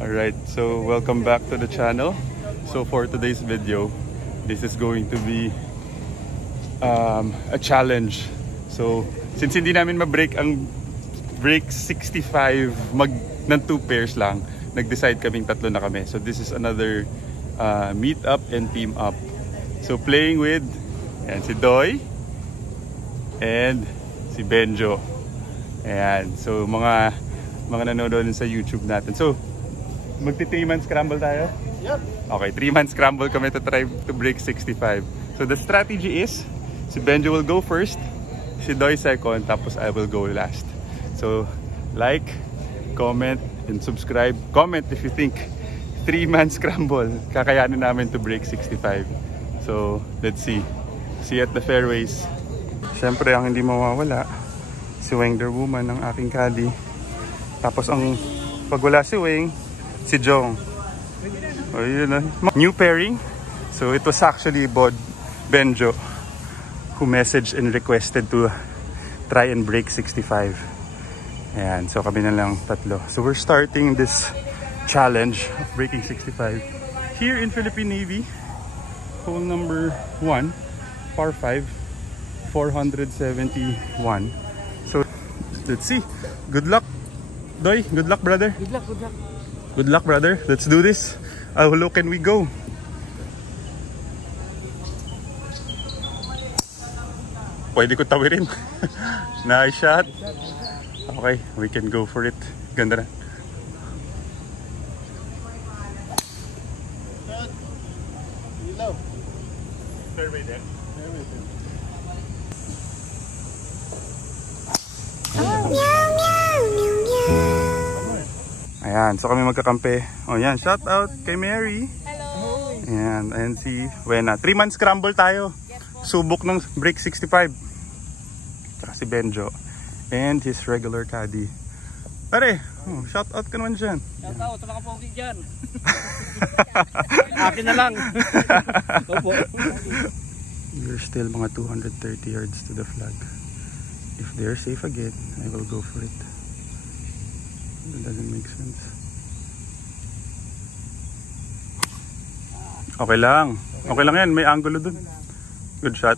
Alright, so welcome back to the channel. So for today's video, this is going to be a challenge. So since hindi namin ma-break ang break 65 ng 2 pairs lang, nag-decide kaming tatlo na kami. So this is another meet up and team up. So playing with si Doy and si Benjo. Ayan, so mga nanonood sa YouTube natin. So magti 3-man scramble tayo? Yep. Okay, 3-man scramble kami to try to break 65. So the strategy is, si Benjo will go first, si Doy second, tapos I will go last. So like, comment, and subscribe. Comment if you think 3-man scramble kakayanin namin to break 65. So let's see. See you at the fairways. Siyempre ang hindi mawawala, si Weng Der Woman ng aking caddy. Tapos ang pag wala si Weng, si Jong. Oh, yun na. New pairing. So it was actually Benjo who messaged and requested to try and break 65. Ayan, so kami na lang tatlo. So we're starting this challenge of breaking 65 here in Philippine Navy. Hole number 1, par 5, 471. So let's see. Good luck, Doy. Good luck, brother. Good luck, good luck. Good luck, brother. Let's do this. How low can we go? Pwede ko tawirin. Nice shot. Okay, we can go for it. Ganda na. Fairway there. Ayan, so kami magkakampi. O yan, shout out kay Mary. Hello. Ayan, ayan si Wena. 3-man scramble tayo. Subok ng break 65. Tsaka si Benjo. And his regular caddy. Pare, shout out ka naman dyan. Shout out, mga pogi dyan. Akin na lang. Opo. We're still mga 230 yards to the flag. If they're safe again, I will go for it. It doesn't make sense. Okay lang. Okay lang yan. May angulo dun. Good shot.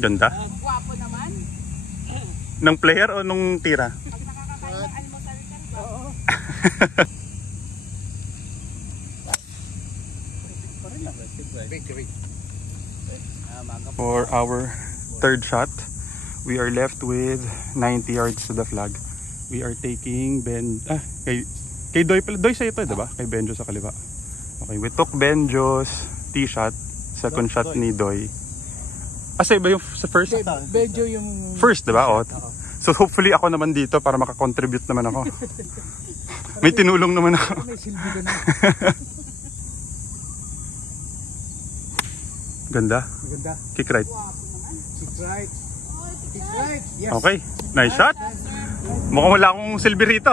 Ganda. Guwapo naman. Ng player o nung tira? Pag nakakakain ng almusal ka, oo. For our third shot, we are left with 90 yards to the flag. We are taking kay Doy pala. Doy sa ito, diba? Kay Benjo sa kaliwa. Okay, we took Benjo's tee shot. Second shot ni Doy. Sa iba yung sa first? Benjo yung... First, diba? O. So hopefully ako naman dito para makakontribute naman ako. May tinulong naman ako. May silbi ka na. Ganda. Maganda. Kick right. Kick right. Kick right. Yes. Okay, nice shot. Mukhang wala akong silbi rito.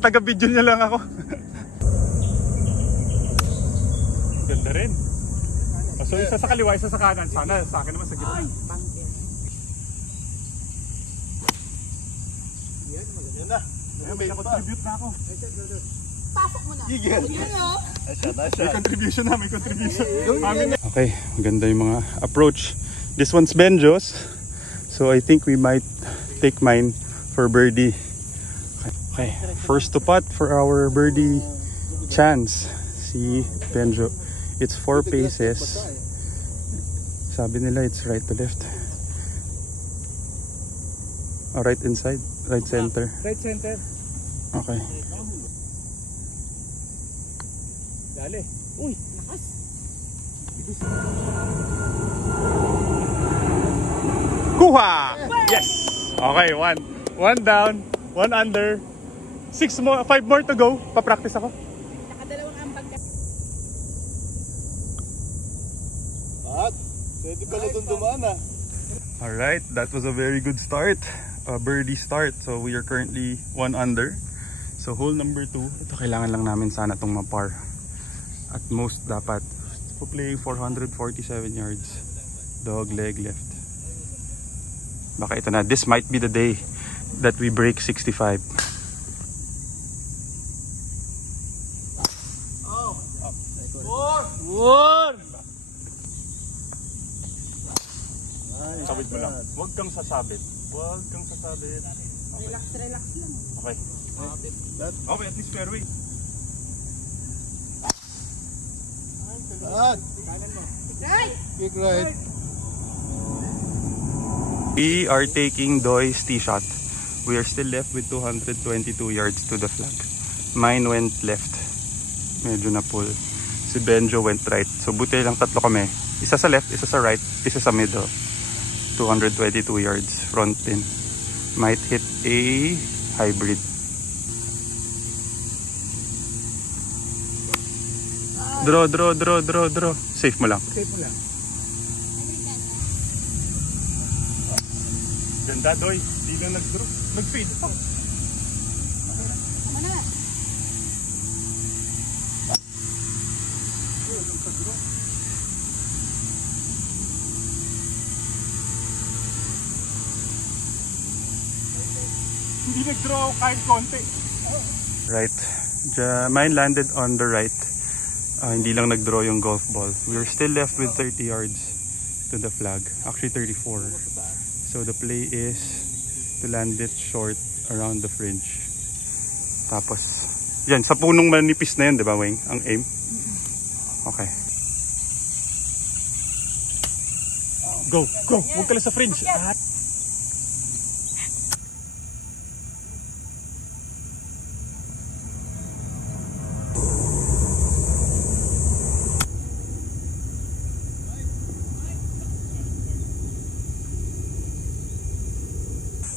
Taga-video niya lang ako. Ganda rin. So isa sa kaliwa, isa sa kanan. Sana sa akin naman sa gitna. Yan, maganda na. May contribute na ako. Pasok mo na. Gigil. May contribution na, may contribution. Okay, maganda yung mga approach. This one's Benjo's. So I think we might take mine for birdie. Okay, first to putt for our birdie chance. Si Benjo. It's 4 paces. Sabi nila it's right to left. Oh, right inside, right center. Right center. Okay. Dali. Uy, lakas. Kuha! Yes! Okay, one down, 1 under. 5 more to go. Pa-practice ako. Nakadalawang ambag na. At, pwede pala itong dumaan ah. Alright, that was a very good start. A birdie start. So we are currently 1 under. So hole number 2. Ito kailangan lang namin sana itong ma-par. At most dapat. For playing 447 yards. Dog leg left. Baka ito na. This might be the day that we break 65. Sabit mo lang. Huwag kang sasabit. Huwag kang sasabit. Okay. Relax lang. Okay. Okay, at least fairway. At, Right! kick right. We are taking Doy's tee shot. We are still left with 222 yards to the flag. Mine went left. Medyo na pull. Si Benjo went right. So buti lang tatlo kami. Isa sa left, isa sa right, isa sa middle. 222 yards front pin. Might hit a hybrid. Draw. Safe mo lang. Ganda, Doy. Di lang nag-draw. Nag-fade. Tama na. Hindi nag-draw kahit konti. Right. Mine landed on the right. Hindi lang nag-draw yung golf ball. We're still left with 30 yards to the flag. Actually 34. So the play is to land it short around the fringe. Tapos, yan, sa punong manipis na yan, di ba, Weng? Ang aim? Okay. Go! Huwag ka lang sa fringe. At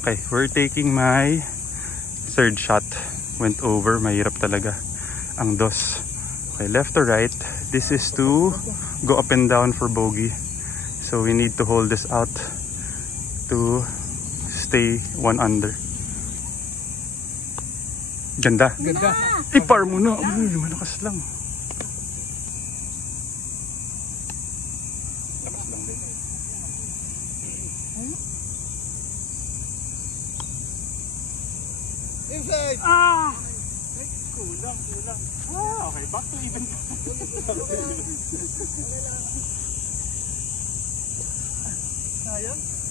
okay, we're taking my third shot. Went over, mahirap talaga ang dos. Okay, left to right. This is to go up and down for bogey. So we need to hold this out to stay 1 under. Ganda. Ipar mo na. Uy, malakas lang. Lakas lang din. Inside! Kulang. Okay, back to even.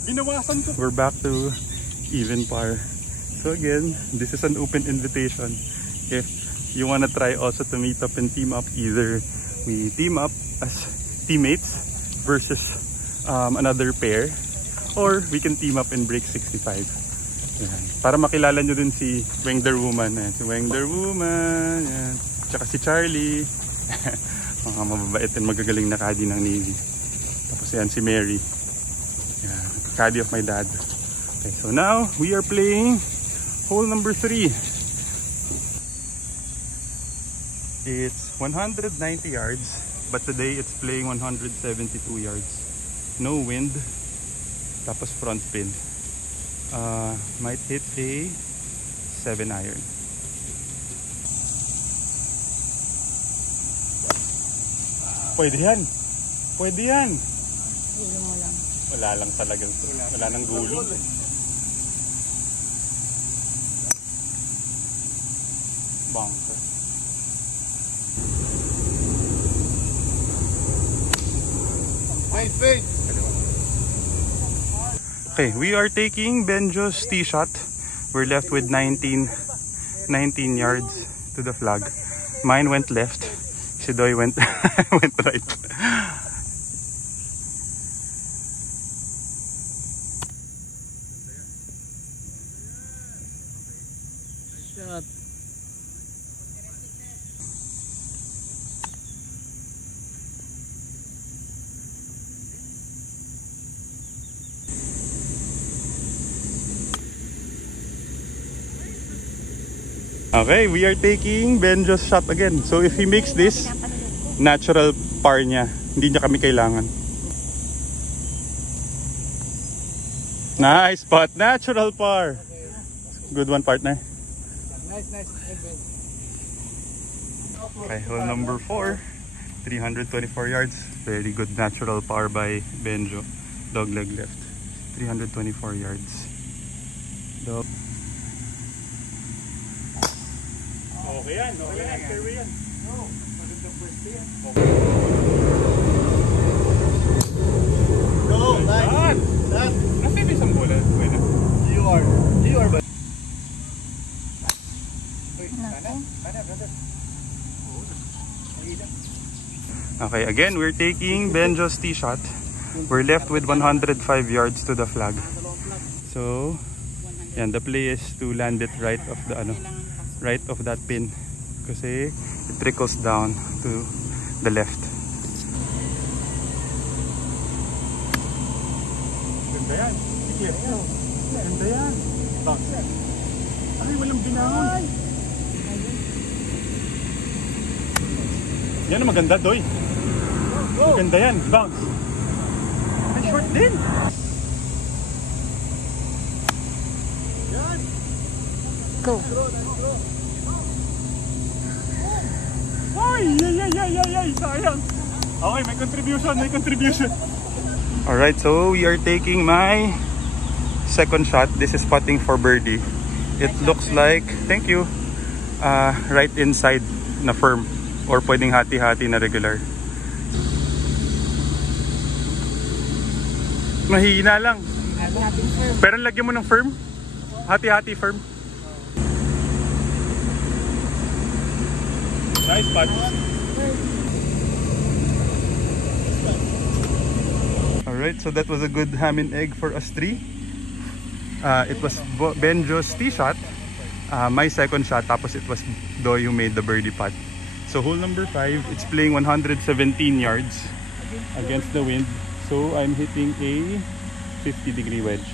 Binawasan ko. We're back to even par. So again, this is an open invitation. If you want to try also to meet up and team up, either we team up as teammates versus another pair, or we can team up and break 65. Yan. Para makilala nyo din si Weng Der Woman. Yan. Si Weng Der Woman. Yan. Tsaka si Charlie. Mga mababait and magagaling na caddy ng Navy. Tapos yan si Mary. Yan. Caddy of my dad. Okay, so now we are playing hole number 3. It's 190 yards, but today it's playing 172 yards. No wind. Tapos front pin. Might hit a 7 iron. Pwede yan. Wala lang talagang, wala nang gulo. Bunker. Fade. Okay, we are taking Benjo's tee shot. We're left with 19 yards to the flag. Mine went left. Si Doy went went right. Shot. Okay, we are taking Benjo's shot again. So if he makes this, natural par niya. Hindi niya kami kailangan. Nice spot, natural par. Good one, partner. Nice. Okay, hole number 4. 324 yards. Very good natural par by Benjo. Dogleg left. 324 yards. Okay yan. Fairway yan. Magandang pwesto yan. No, nice. Nasa isang bola. You are ba? Okay, again, we're taking Benjo's tee shot. We're left with 105 yards to the flag. So, yan, the play is to land it right of the right of that pin. Kasi it trickles down to the left. Ganda yan. Ganda yan. Ay, walang binangon. Yan ang maganda, Doy. Maganda yan. Bounce. Ay, short din. Go. Ay, sayang. Okay, may contribution. Alright, so we are taking my second shot. This is putting for birdie. It looks like, thank you, right inside na firm or pwedeng hati-hati na regular. Mahina lang. Pero lagyan mo ng firm. Hati-hati firm. Nice putt. Alright, so that was a good ham and egg for us three. It was Benjo's tee shot, my second shot, tapos it was Doy who made the birdie putt. So hole number 5, it's playing 117 yards against the wind. So I'm hitting a 50-degree wedge.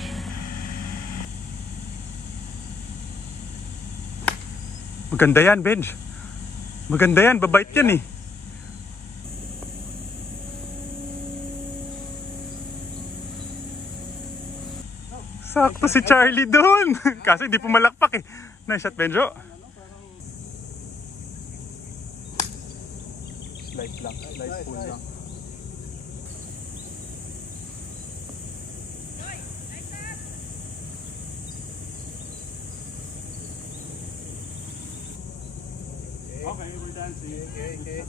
Maganda yan, Benj. Maganda yan, babait yan eh. Sakto si Charlie doon. Kasi di pumalakpak eh. Nice shot, Benjo. Light lang, light pull lang. Okay, we're dancing. Okay.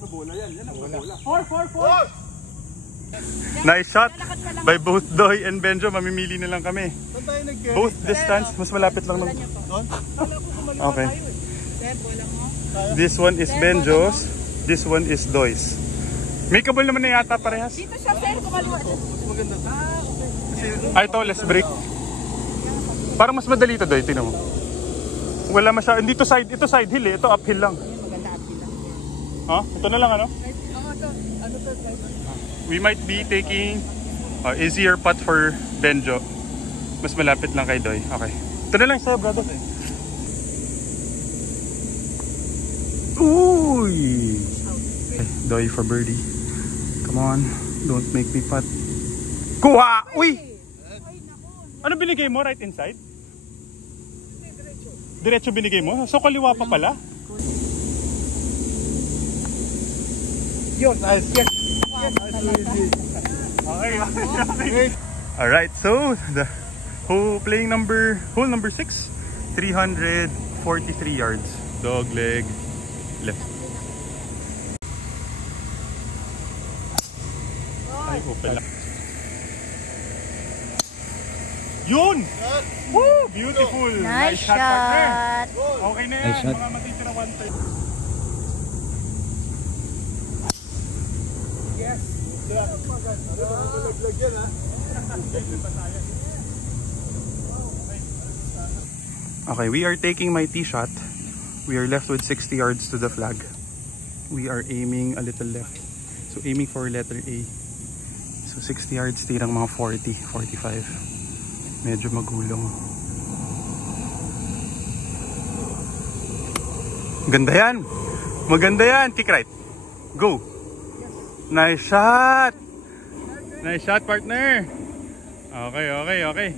Mabola yan, yan ang mabola. 4! Nice shot by both Doy and Benjo. Mamimili na lang kami. Both distance, mas malapit lang ng... Okay. This one is Benjo's, this one is Doy's. Makeable naman na yata parehas. Dito siya, sir, kumaliwa. Ay, ito, let's break. Parang mas madali ito, Doy. Tingnan mo. Wala masyadong. Dito side, ito side hill eh. Ito uphill lang. Maganda uphill lang. Ha? Ito na lang ano? Ano to? We might be taking easier putt for Benjo. Mas malapit lang kay Doy. Okay. Ito na lang sa'yo, brother. Uy! Okay, Doy for birdie. Come on. Don't make me putt. Kuha! Uy! Ano binigay mo? Right inside? Diretso binigay mo? So kaliwa pa pala? Yun, nice. Yes. Okay. Alright, so the hole number 6, 343 yards. Dog leg left. Ay, open lang. Yun! Woo! Beautiful! Nice shot. Partner. Okay na yan. Nice shot. Mga matitira 1/3. Yes. Malaglag yan ha. Okay, we are taking my tee shot. We are left with 60 yards to the flag. We are aiming a little left. So aiming for letter A. So 60 yards, tirang mga 40, 45. Medyo magulong. Ganda yan! Maganda yan! Kick right. Go! Nice shot! Nice shot, partner! Okay.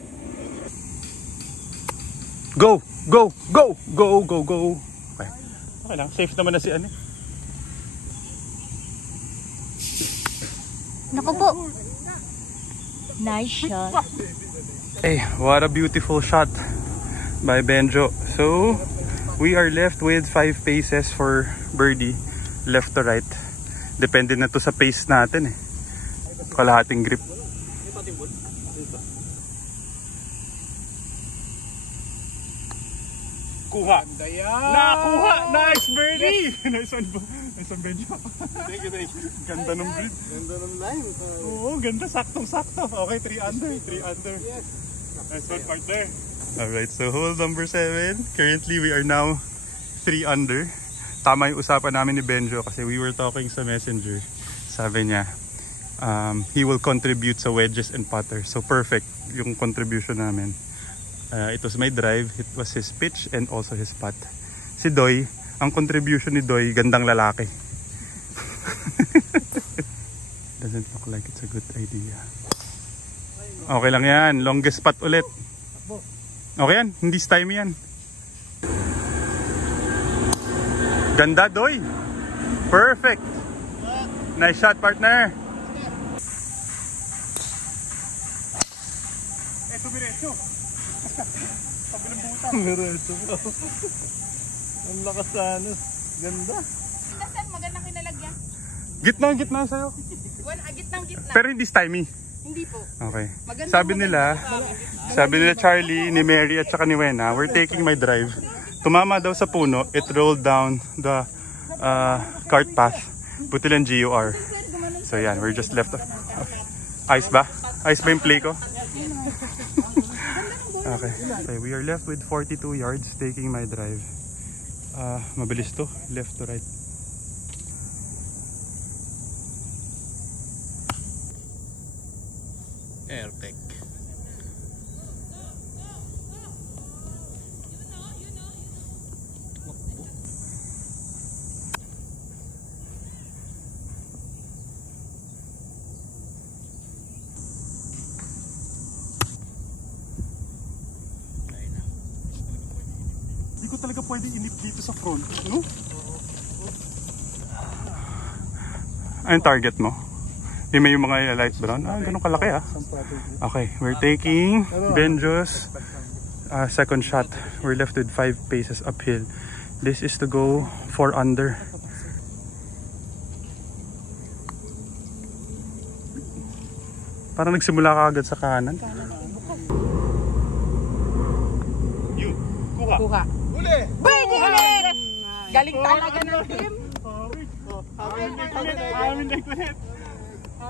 Go! Go! Go! Go! Go! Go! Okay. Okay lang. Safe naman na si Anne. Naku po. Nice shot. Hey, what a beautiful shot by Benjo. So we are left with 5 paces for birdie, left to right. Depende na to sa pace natin eh. Kalahating grip. Kuha. Nakuha! Nice birdie! Nice one, Benjo. Thank you. Ganda ng bird. Ganda ng line. Oo, ganda. Saktong-sakto. Okay, 3 under. 3 under. Yes. Nice one, partner. Alright, so hole number 7. Currently, we are now 3 under. Tama yung usapan namin ni Benjo kasi we were talking sa messenger. Sabi niya, he will contribute sa wedges and putter. So perfect yung contribution namin. It was my drive, it was his pitch, and also his putt. Si Doy, ang contribution ni Doy, gandang lalaki. Doesn't look like it's a good idea. Okay lang yan, longest putt ulit. Okay yan, hindi stymie yan. Ganda, Doy. Perfect. Nice shot, partner. Eto, biretso. Kabilang butang. Mireto po. Ang lakas sa ano. Ganda. Saan magandang kinalagyan? Gitna sa'yo. Gitnang. Pero hindi stymie. Hindi po. Okay. Magandang Sabi nila Charlie, ni Mary at saka ni Wena, we're taking my drive. Tumama daw sa puno, it rolled down the cart path. Buti lang GUR. So yan, we're just left. Ice ba? Ice ba yung play ko? Okay. So we are left with 42 yards taking my drive. Mabilis to, left to right. Airtech. Hindi ko talaga pwede inip dito sa front, no? Anong target mo? May yung mga light brown. Ganun kalaki ah. Okay, we're taking Benjo's second shot. We're left with 5 paces uphill. This is to go 4 under. Parang nagsimula ka agad sa kanan. Yun, kuha. Uli! Pwede ulit! Galing talaga ng team. Amin na ulit.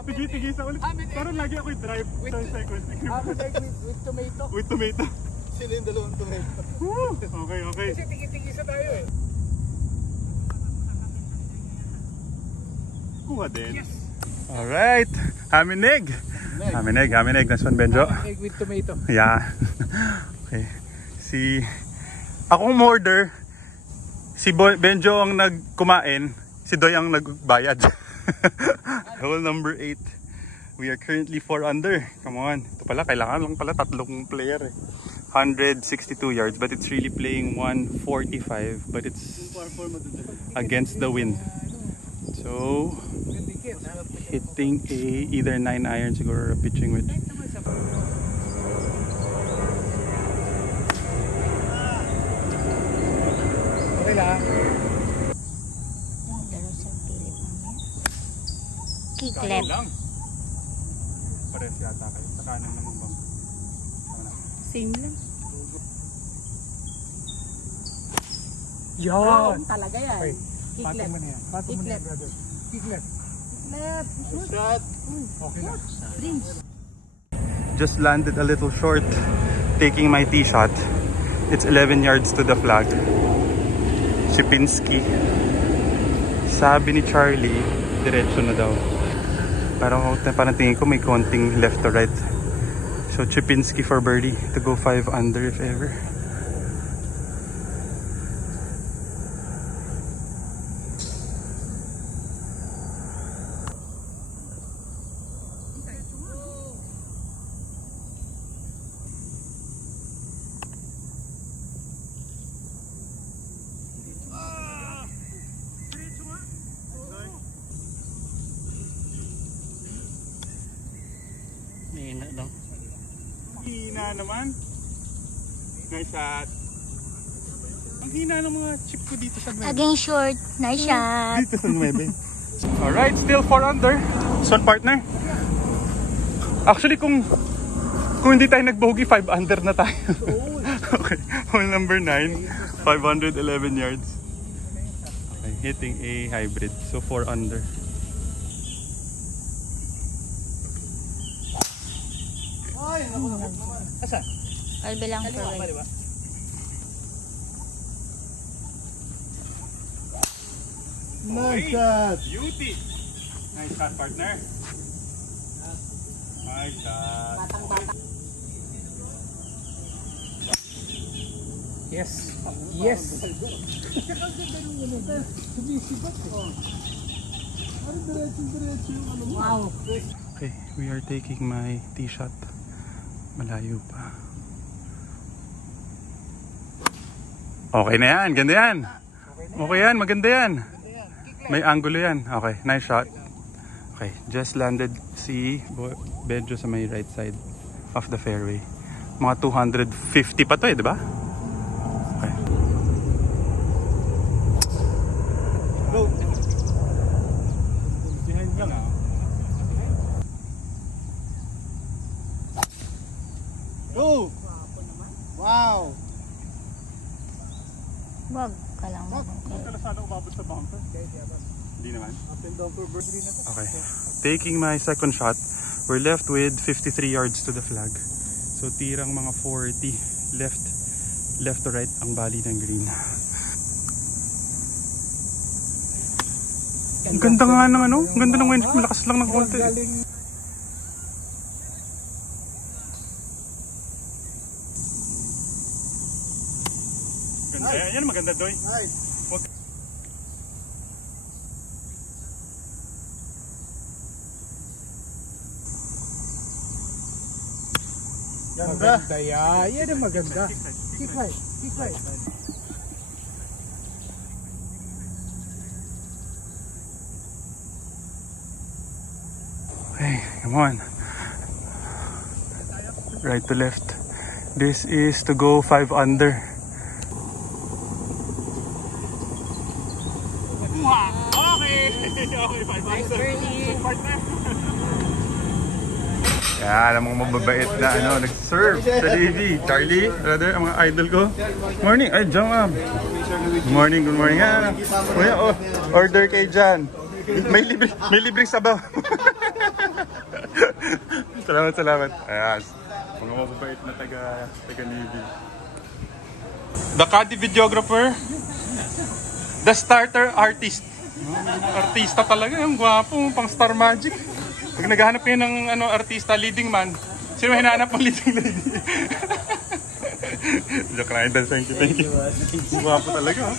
Tigi sa ulit. Parang lagi ako i-drive sa second. With tomato. With tomato. Sila yung dalawang tomato. Okay. Kasi tigi-tigisa tayo eh. Kuha din. Alright. Haminig. Nice one, Benjo. Egg with tomato. Yeah. Okay. Akong order. Si Benjo ang nagkumain. Si Doy ang nagbayad. Hole number 8. We are currently 4 under. Come on. Ito pala, kailangan lang pala 3 player eh. 162 yards, but it's really playing 145, but it's against the wind. So, hitting either 9 iron siguro or a pitching wedge. Okay lang. Kiklep. Pares yata kayo. Sa kanan naman bang? Same lang. Yan! Talaga yan. Patong mo niya. Patong mo niya, brother. Kiklep. Shot. Okay lang. Just landed a little short taking my tee shot. It's 11 yards to the flag. Chipinski. Sabi ni Charlie, diretso na daw. Pero parang tingin ko may konting left to right. So Chipinski for birdie to go 5 under if ever. Hina naman. Nice shot. Ang hina ng mga chip ko dito sa 9. Again short. Nice shot. Dito sa 9. Alright, still 4 under. So partner. Actually kung hindi tayo nag-bogey, 5 under na tayo. Okay, hole number 9, 511 yards. Okay, hitting a hybrid, so 4 under. Albe lang po. Nice shot. Beauty! Nice shot, partner. Nice shot. Yes. Yes. Wow. Okay, we are taking my tee shot. Malayo pa. Okay na yan, ganda yan. Okay yan, maganda yan. May angulo yan. Okay, nice shot. Okay, just landed si Benjo sa may right side of the fairway. Mga 250 pa to eh, di ba? Okay. Go. Go. Wow. Wag ka lang. Kalasada umabot sa bumper? Hindi naman. Up and down for birdie na to. Okay. Taking my second shot, we're left with 53 yards to the flag. So tirang mga 40 left to right ang bali ng green. Ang ganda nga ng ano, ang ganda ng wind, malakas lang ng konti. Ganda yan, maganda doy. Nice. Maganda yan. Yan ang maganda. Kick right. Kick right. Okay, come on. Right to left. This is to go 5 under. Yan, ang mga mababait na nag-serve sa TV. Charlie, brother, ang mga idol ko. Morning, ay, John. Good morning, good morning. Order kay John. May libreng sabaw. Salamat. Ayan, mga mababait na taga-Navy. The caddy videographer. The starter artist. Artista talaga, ang gwapo, pang Star Magic. Pag naghahanap kayo ng artista, leading man, sino hinahanap mong leading lady? Joke lang, thank you. Gwapo talaga.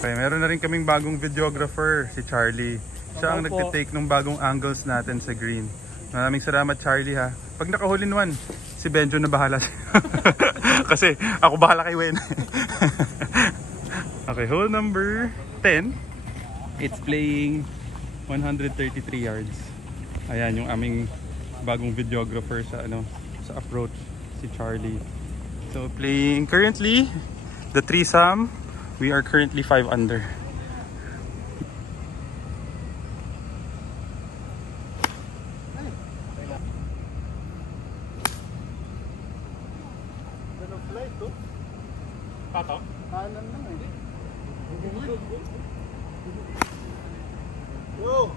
Okay, meron na rin kaming bagong videographer, si Charlie. Siya ang nagtitake ng bagong angles natin sa green. Maraming salamat, Charlie, ha. Pag nakahuli naman, si Benjo na bahala. Kasi ako bahala kay Wen. Okay, hole number 10. It's playing 133 yards. Ayan yung aming bagong videographer sa sa approach, si Charlie. So playing currently the threesome. We are currently 5 under. Pato? Kanan lang eh. Go!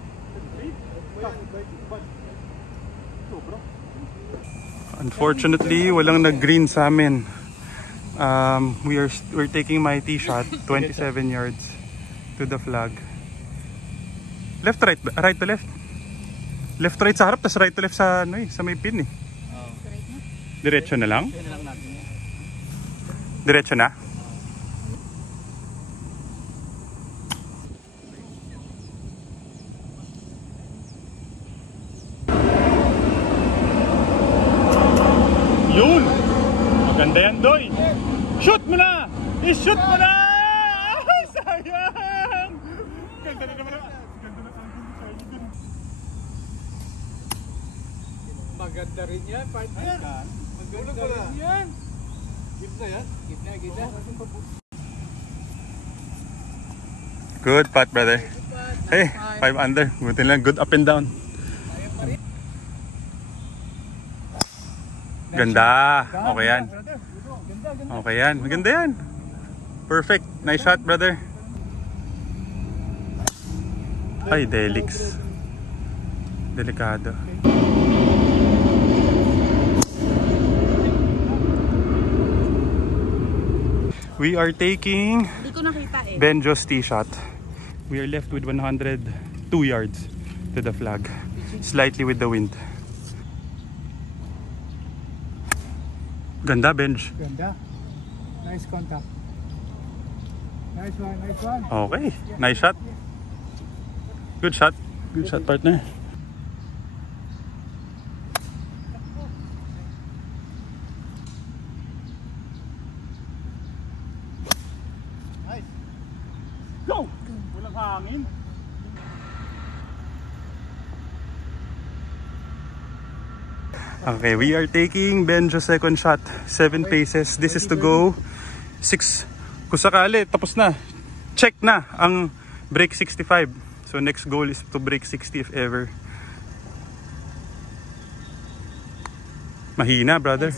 Unfortunately, walang nag-green sa amin. We're taking my tee shot 27 yards to the flag. Left to right, right to left. Left to right sa harap, tas right to left sa sa may pin eh. Diretso na lang. Diretso na. Yun! Maganda yan, Doy! Shoot mo na! I-shoot mo na! Ay, sayang! Ganda na naman. Ganda na ang Maganda rin yan, partner. Maganda rin yan. Good putt, brother. Hey, 5 under. Buti lang, good up and down. Ganda. Okay yan. Okay yan. Maganda yan. Perfect. Nice shot, brother. Ay, Delix. Delikado. We are taking Hindi ko nakita eh. Benjo's tee shot. We are left with 102 yards to the flag. Slightly with the wind. Ganda, Benj. Ganda. Nice contact. Nice one, nice one. Okay. Nice shot. Good shot. Good shot, partner. Nice. Go! Walang hangin. Okay, we are taking Benjo's second shot. 7 paces. This is to go 6. Kung sakali, tapos na. Check na ang break 65. So next goal is to break 60 if ever. Mahina, brother.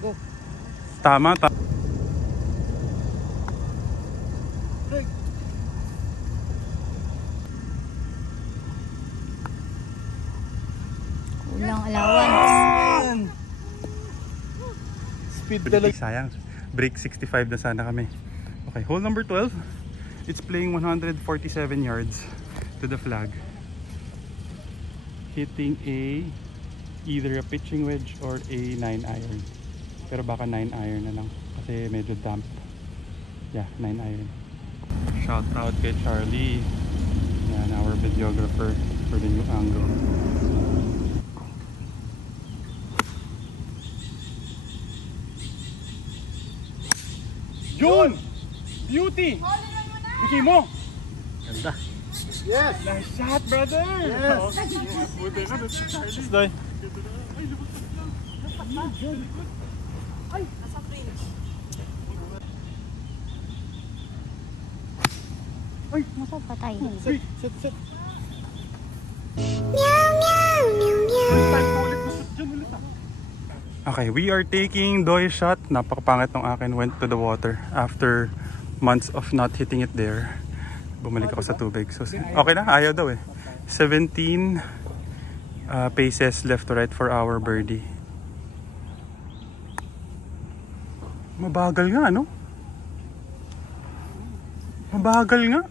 Go. Tama. Kulang allowance. Speed talaga. Sayang. Break 65 na sana kami. Okay, hole number 12. It's playing 147 yards to the flag. Hitting either a pitching wedge or a 9 iron. Pero baka 9 iron na lang kasi medyo damp. Yeah, 9 iron. Shout out kay Charlie. Yan, our videographer for the new angle. Yun! Beauty! Bigay mo! Ganda! Yes! Nice shot, brother! Yes! Buti na, si Charlie. Doy. Ay, nasa fringe. Ay! Nasa patay. Sit, sit, sit! Okay, we are taking Doy's shot. Napakapangit ng akin. Went to the water after months of not hitting it there. Bumalik ako sa tubig. So, okay na, ayaw daw eh. 17 paces left to right for our birdie. Mabagal nga, no? Mabagal nga.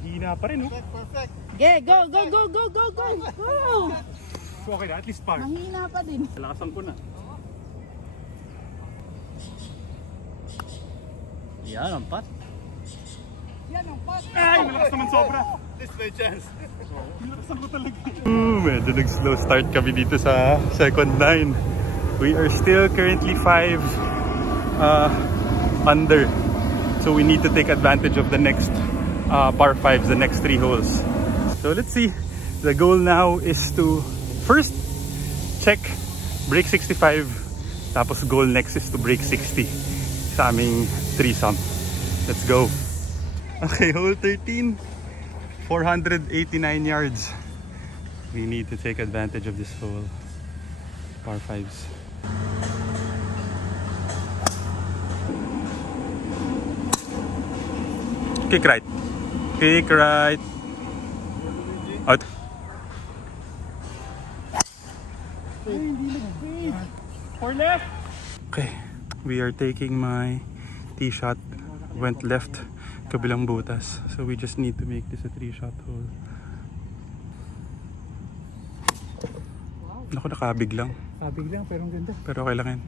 Hina pa rin, no? Perfect. Yeah, go, go, go, go, go, go! Go! So okay na, at least par. Mahina pa din. Lakasan ko na. Yan ang pat. Yan ang pot. Ay, malakas naman sobra. This is my chance. Nilakasan ko talaga. Medyo nag-slow start kami dito sa second 9. We are still currently 5 under. So we need to take advantage of the next par 5s, the next 3 holes. So let's see. The goal now is to first check break 65. Tapos goal next is to break 60 sa aming threesome. Let's go. Okay, hole 13. 489 yards. We need to take advantage of this hole. Par 5s. Kick right. Kick right. Out. For left. Okay, we are taking my tee shot. Went left, kabilang butas. So we just need to make this a 3-shot hole. Naku, nakabig lang. Kabig lang, pero ang ganda. Pero okay lang yan.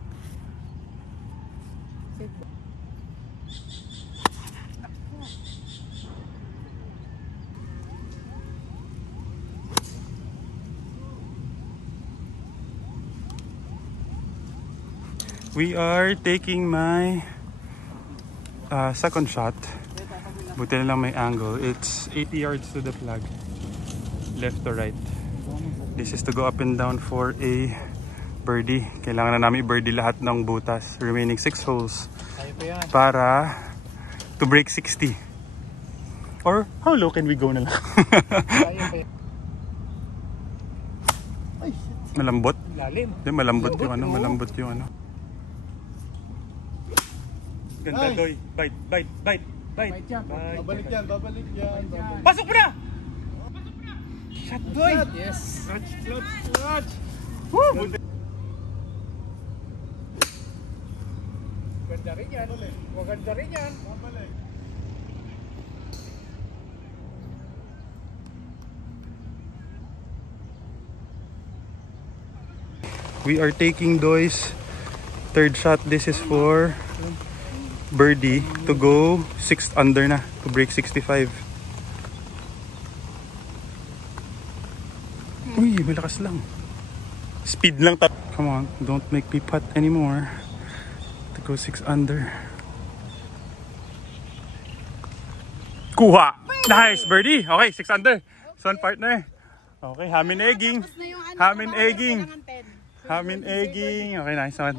We are taking my second shot. Buti na lang may angle. It's 80 yards to the flag. Left to right. This is to go up and down for a birdie. Kailangan na namin i-birdie lahat ng butas. Remaining 6 holes Kaya pa yan. para to break 60. Or how low can we go na lang? Kaya pa yan. Ay, shit. Malambot? Lalim. Hindi, malambot yung ano. Malambot yung ano. Ganda, Ay. Doy. Bite, bite, bite, bite. Bite yan. Bite. Babalik yan, babalik yan. Pasok mo na! Shot, Doy! Yes. Clutch, clutch, clutch! Woo! Ganda rin yan. Maganda rin yan. Babalik. We are taking Doy's third shot. This is for birdie to go 6 under na to break 65. Uy, malakas lang. Speed lang. Come on, don't make me putt anymore. To go 6 under. Kuha! Nice, birdie! Okay, 6 under. Son partner. Okay, hamin egging. Hamin egging. Hamin egging. Okay, nice one.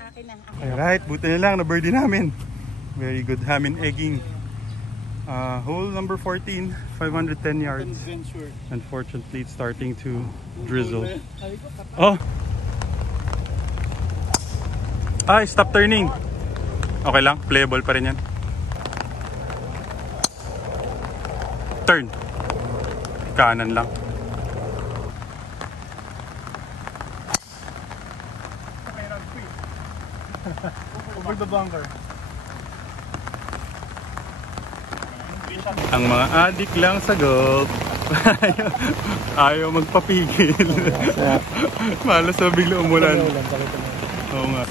Akin na. Alright, buti na lang na birdie namin. Very good hamin egging. Hole number 14, 510 yards. Unfortunately, it's starting to drizzle. Oh! Ay, stop turning. Okay lang, playable pa rin yan. Turn. Kanan lang. Over the bunker. Ang mga adik lang sa golf. Ayaw magpapigil. Malas na bigla umulan. Oo nga.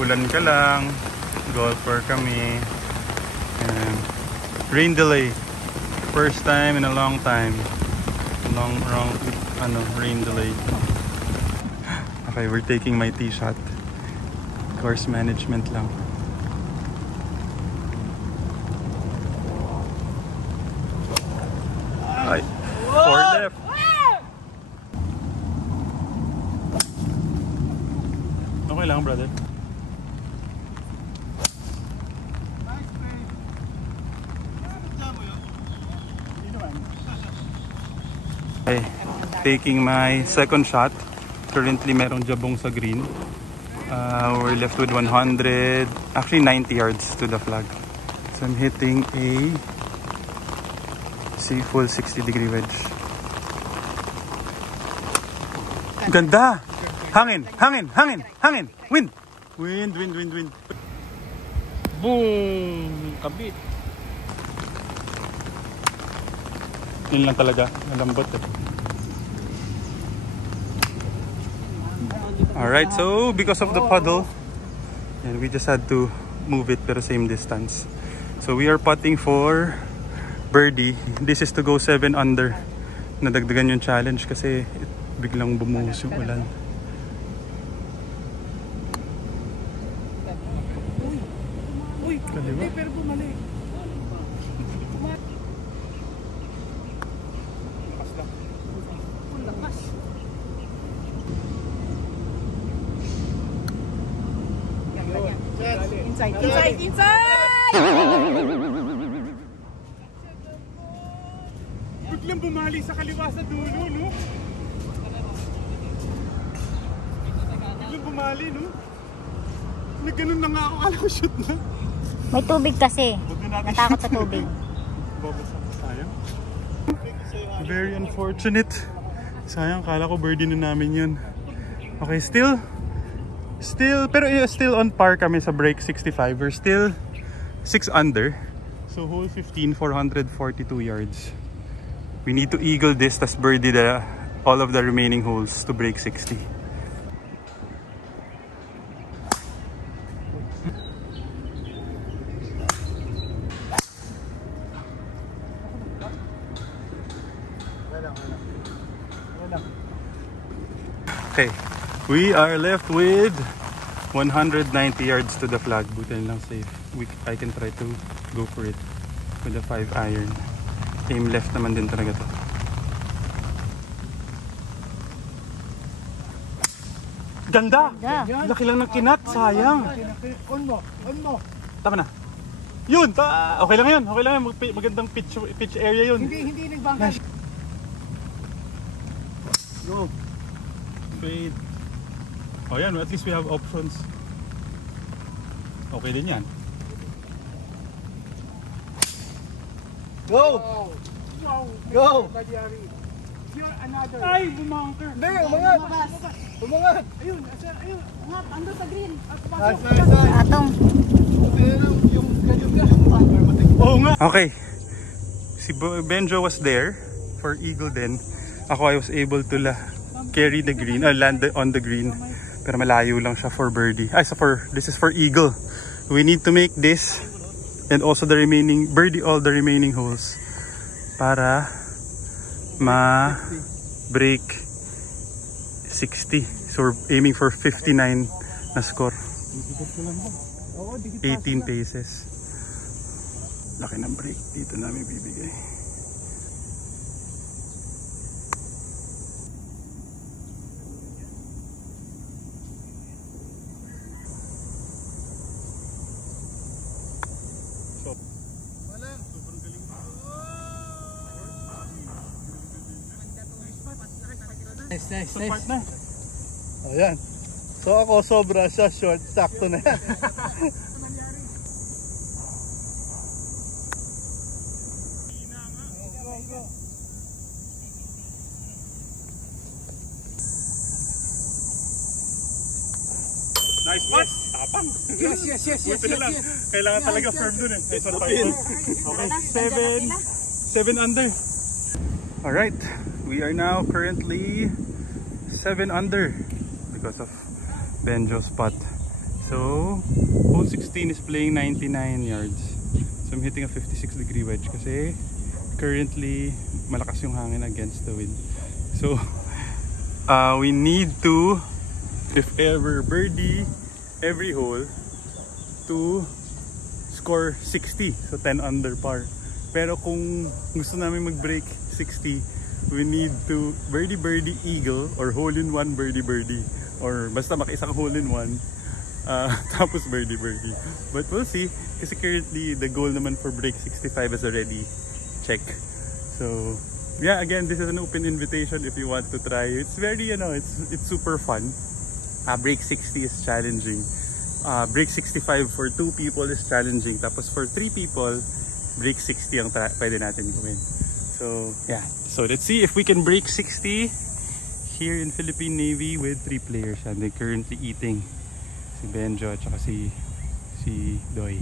Ulan ka lang. Golfer kami. And rain delay. First time in a long time. Rain delay. Okay, we're taking my tee shot. Course management lang. Ay, 4 left. Okay lang, brother. Okay, taking my second shot. Currently, merong jabong sa green. We're left with 100, actually 90 yards to the flag. So I'm hitting a full 60-degree wedge. Ganda! Hangin! Hangin! Hangin! Hangin! Wind! Wind! Wind! Wind! Wind! Boom! Kabit! Yun lang talaga. Malambot eh. Alright, so because of the puddle, and we just had to move it pero same distance. So we are putting for birdie. This is to go 7 under. Nadagdagan yung challenge kasi biglang bumuhos yung ulan. Uy! Kaliwa. Pero bumalik. Inside! Inside! Inside! Biglang bumali sa kaliwa sa dulo, no? Biglang bumali, no? Nagganon na nga ako, kala ko shoot na. May tubig kasi. Natakot sa tubig. Sayang. Very unfortunate. Sayang, kala ko birdie na namin yun. Okay, still, pero still on par kami sa break 65. We're still 6 under. So hole 15, 442 yards. We need to eagle this, tas birdie all of the remaining holes to break 60. Okay, we are left with 190 yards to the flag. Buti lang safe. I can try to go for it with a 5 iron. Aim left naman din talaga to. Ganda! Ganda. Laki lang ng kinat, sayang. On mo. Tama na. Yun, okay lang yun. Okay lang yun. Magandang pitch area yun. Hindi nagbangka. Go. Fade. Oh yan, at least we have options. Okay din yan. Go! Go! You're another. Ay, bumangker. Hindi, umangat! Umangat! Ayun, umat, ando sa green. Atong. Oo nga. Okay. Si Benjo was there for eagle din. Ako, I was able to carry the green, land on the green. Pero malayo lang siya for birdie. This is for eagle. We need to make this and also the remaining birdie all the remaining holes para ma-break 60. So we're aiming for 59 na score. 18 paces. Laki ng break dito namin bibigay. Nice. Part na. Ayan. So ako sobra siya short. Sakto na yan. Nice pass. Tapang. Yes. Buti na lang. Kailangan talaga firm dun eh. Okay, 7 under. Alright, we are now currently 7 under because of Benjo's putt. So, hole 16 is playing 99 yards. So I'm hitting a 56-degree wedge kasi currently malakas yung hangin against the wind. So, we need to, if ever, birdie every hole to score 60. So 10 under par. Pero kung gusto namin mag-break 60, we need to birdie eagle or hole in one birdie or basta makaisa kang hole in one tapos birdie. But we'll see kasi currently the goal naman for break 65 is already check. So yeah, again, this is an open invitation if you want to try. It's very, it's super fun. Break 60 is challenging. Break 65 for 2 people is challenging. Tapos for 3 people, break 60 ang pwede natin gawin. So yeah, so let's see if we can break 60 here in Philippine Navy with 3 players, and they're currently eating, si Benjo at saka si Doy.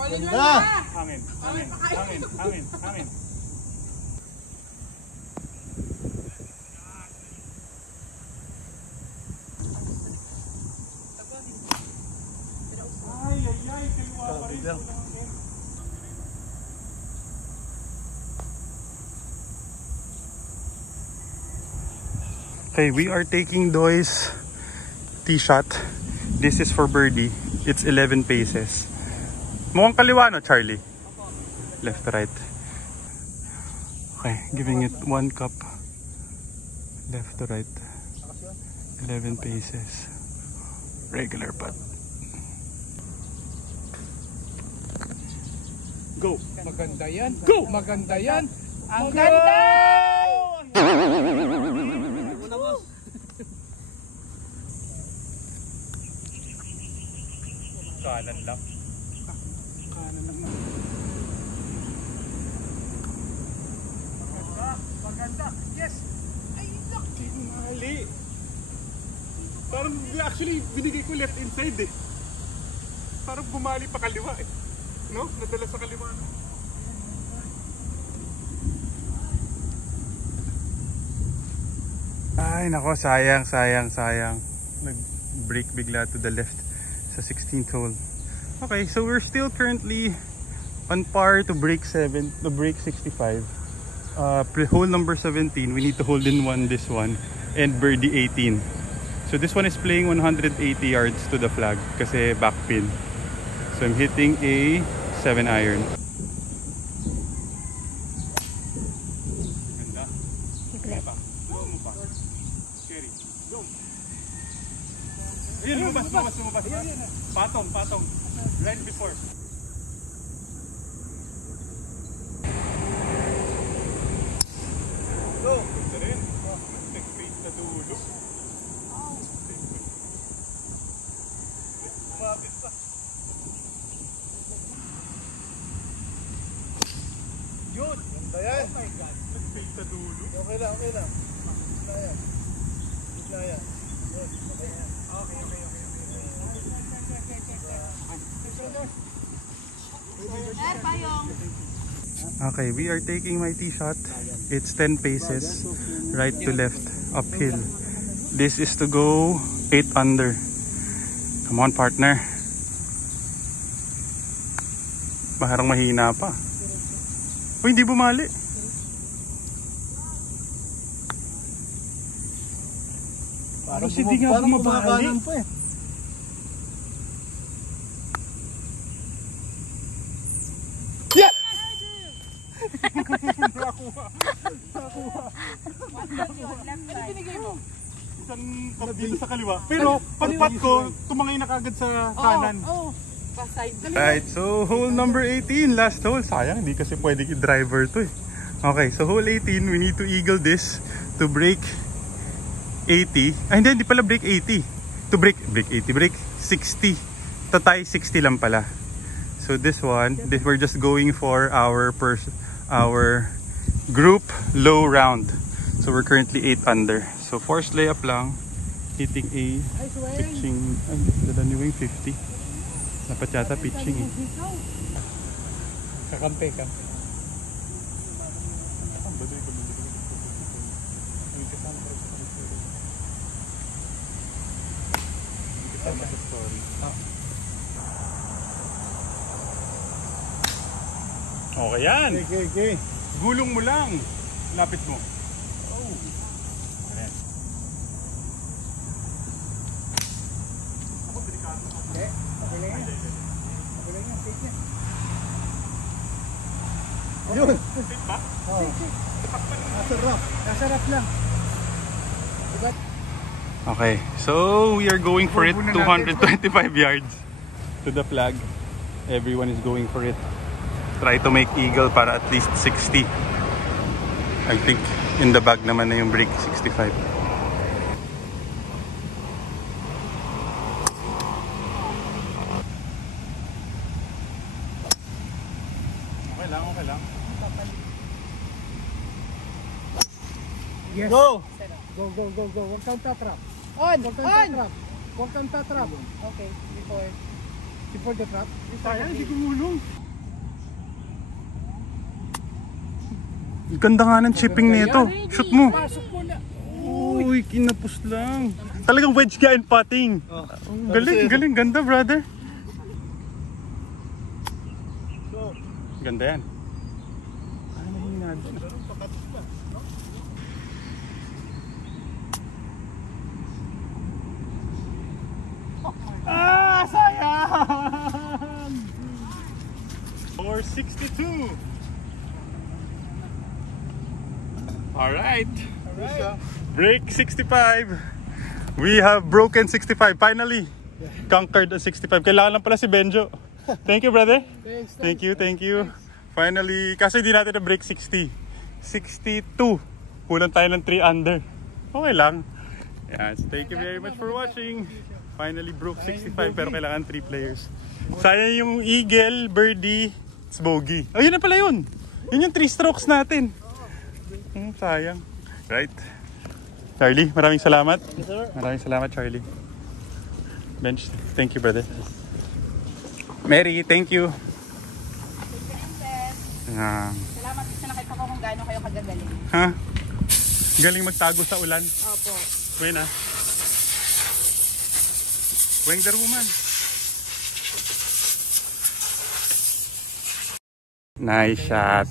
Hangin. Okay, we are taking Doy's tee shot. This is for birdie. It's 11 paces. Mukhang kaliwa, no, Charlie? Left to right. Okay, giving it 1 cup. Left to right. 11 paces. Regular putt. Go! Maganda yan. Go! Maganda yan. Ang ganda! Kanan lang. Maganda. Yes. Ay, laki mali. Parang actually binigay ko left inside eh. Parang bumali pa kaliwa eh. No? Nadala sa kaliwa. Ay nako, sayang. Nag-break bigla to the left sa 16th hole. Okay, so we're still currently on par to break 65. Hole number 17, we need to hold in one this one and birdie 18. So this one is playing 180 yards to the flag kasi backpin. So I'm hitting a 7 iron. Ganda. Iklet. Go mo pa. Cherry. Go. Ayun, lumabas. Patong. Right before. Go. Ito rin. Nag-face na dulo. Umabit pa. Yun. Ganda yan. Oh my God. Nag-face na dulo. Okay lang. Gitna yan. Okay, we are taking my tee shot. It's 10 paces, right to left, uphill. This is to go 8 under. Come on, partner. Parang mahina pa. Uy, hindi bumali. Parang hindi nga bumabali. Yeah! Nakakuha. Ano binigay mo? Isang cup dito sa kaliwa. Pero pagpat ko, tumangay na kagad sa kanan. Right, so hole number 18, last hole. Sayang, hindi kasi pwede driver to eh. Okay, so hole 18, we need to eagle this to break 80. Ay, hindi pala break 80. To break 60. Tatay 60 lang pala. So this one, we're just going for our group low round. So we're currently 8 under. So forced layup lang, hitting a pitching. Ay, dala ni Wing 50. Dapat yata pitching eh. Kakampi ka. Okay yan. Okay. Gulong mo lang. Lapit mo. Yun. Fit ba? Nasarap lang. Okay, so we are going for it 225 yards to the flag. Everyone is going for it. Try to make eagle para at least 60. I think in the bag naman na yung break 65. Okay lang. Yes. Go! Go. Huwag kang tatrap. On! Huwag kang tatrap. Okay, before. Before the trap. Sayang, hindi gumulong. Ganda nga ng chipping nito. Shoot mo. Pasok mo na. Uy, kinapos lang. Talagang wedge ka and putting. Galing. Ganda, brother. Ganda yan. Ano mahina natin? Sayang! 462. Alright. Break 65. We have broken 65. Finally, conquered the 65. Kailangan lang pala si Benjo. Thank you, brother. Thank you. Finally, kasi hindi natin na break 60. 62. Kulang tayo ng 3 under. Okay lang. Yes, thank you very much for watching. Finally broke 65 pero kailangan 3 players. Sayang yung eagle, birdie, it's bogey. Oh, yun na pala yun. Yun yung 3 strokes natin. Sayang. Right. Charlie, maraming salamat. Yes, sir. Maraming salamat, Charlie. Bench, thank you, brother. Mary, thank you. Salamat kasi nakita ko kung gaano kayo kagagaling. Ha? Galing magtago sa ulan. Opo. Buena. Weng the woman. Nice shot.